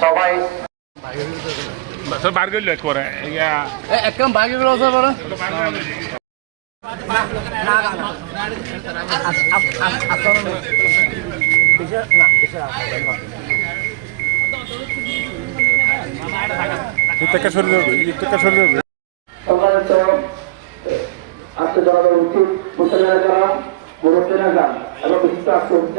সবাই সব বার করলে করে একদম বাকি গুলো আছে বড় টাকা সরে যাবে আজকে জনাবের উচিত মুসলিমেরা যারা মুরব্বীরা যান এবং বিশিষ্ট আজকে উপস্থিত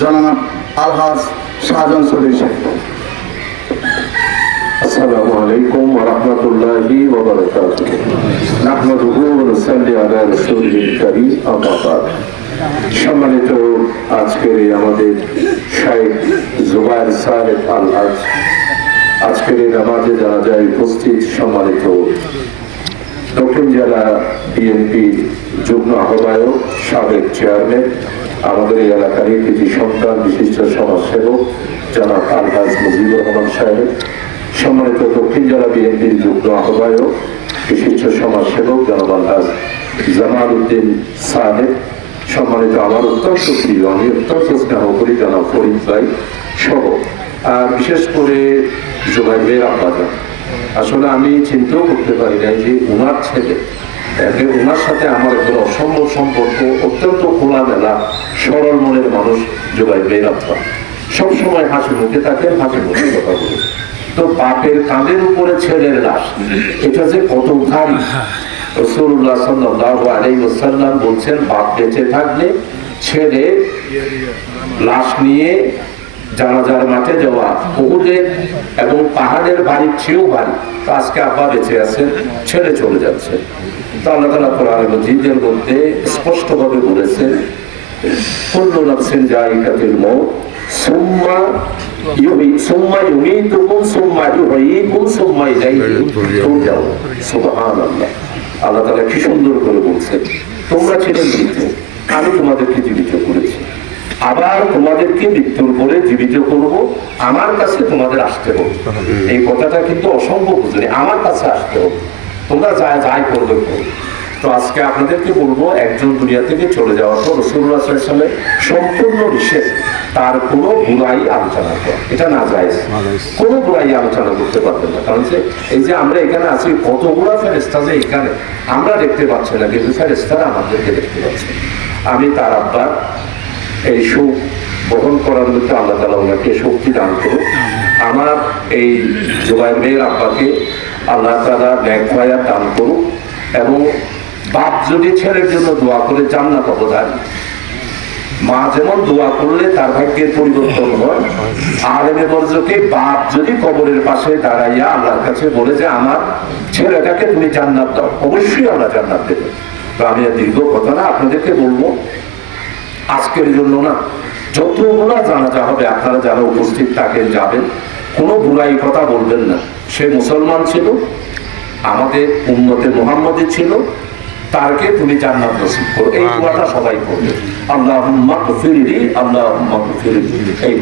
জনাব আলহাজ শাহজাহান চৌধুরী সাহেব السلام عليكم ورحمة الله وبركاته نحمده ونصلي على رسوله الكريم أما بعد সম্মানিত আজকের এই আমাদের শাহেদ জুবাইর সাহেব আলহাজ আজকের এই নামাজে জানা যায় উপস্থিত সম্মানিত দক্ষিণ জেলা বিএনপি যুগ্ম আহ্বায়ক সাবেক চেয়ারম্যান আমাদের এই এলাকারই কৃতি সন্তান বিশিষ্ট সমাজসেবক, জনাব আলহাজ মুজিবুর রহমান সাহেব, সম্মানিত দক্ষিণ জেলা বিএনপির যুগ্ম আহ্বায়ক, বিশিষ্ট সমাজসেবক, জনাব আলহাজ জামাল উদ্দিন সাহেব, সম্মানিত আমার অত্যন্ত প্রিয়, আমি অত্যন্ত স্নেহ করি জনাব ফরিদ ভাই সহ। আর বিশেষ করে জোবাইবের আব্বাজান। আসলে আমি চিন্তাও করতে পারি নাই যে উনার ছেলে ওনার সাথে আমার একটা অসম্ভব সম্পর্ক, অত্যন্ত খোলামেলা, সরল মনের মানুষ জোগাই বেরাপ্পা সবসময় হাসি মুখে থাকেন হাসি মুখে কথা বলে। তো বাপের কাঁধের উপরে ছেলের লাশ, এটা যে কত ভারী। বলছেন, বাপ বেঁচে থাকলে ছেলে লাশ নিয়ে জানাজার মাঠে যাওয়া বহুদের এবং পাহাড়ের বাড়ির চেয়েও বাড়ি, তো আজকে আব্বা বেঁচে আছেন ছেড়ে চলে যাচ্ছে। তো আল্লাহ তালা মজিদের মধ্যে স্পষ্টভাবে আল্লাহ কি সুন্দর করে বলছেন, তোমরা ছিলে মৃত আমি তোমাদেরকে জীবিত করেছি। আবার তোমাদেরকে মৃত্যুর পরে জীবিত করব, আমার কাছে তোমাদের আসতে হবে। এই কথাটা কিন্তু অসম্ভব বুঝলি, আমার কাছে আসতে হবে। তোমরা যা, যাই করবে করো। তো আজকে আপনাদেরকে বলব, একজন দুনিয়া থেকে চলে যাওয়ার পর রসুল্লাহ সম্পূর্ণ নিষেধ, তার কোনো বুড়াই আলোচনা করা। এটা না যায় কোনো বুড়াই আলোচনা করতে পারবেন না। কারণ যে এই যে আমরা এখানে আছি, কতগুলো ফেরেস্তা যে এখানে, আমরা দেখতে পাচ্ছি না, কিন্তু ফেরেস্তারা আমাদেরকে দেখতে পাচ্ছে। আমি তার আব্বার এই সুখ বহন করার মধ্যে আল্লাহ তালা ওনাকে শক্তি দান করুন আমার এই জোবাই মেয়ের আব্বাকে আল্লাহ তালা ন্যায় দান করুক এবং বাপ যদি ছেলের জন্য দোয়া করে জান্নাত অবদান। মা যেমন দোয়া করলে তার ভাগ্যের পরিবর্তন হয় আর এমনি বর্জকে বাপ যদি কবরের পাশে দাঁড়াইয়া আল্লাহর কাছে বলে যে, আমার ছেলেটাকে তুমি জান্নাত দাও। অবশ্যই আমরা জান্নাত দেবো। তো আমি দীর্ঘ কথা না, আপনাদেরকে বলব আজকের জন্য না যত না জানা যা হবে আপনারা যারা উপস্থিত থাকেন যাবেন কোনো বুড়াই কথা বলবেন না। সে মুসলমান ছিল আমাদের উন্নতে মোহাম্মদে ছিল তারকে তুমি জান্নাত নসিব করো। এই দোয়াটা সবাই করবে। আল্লাহ আল্লাহ এই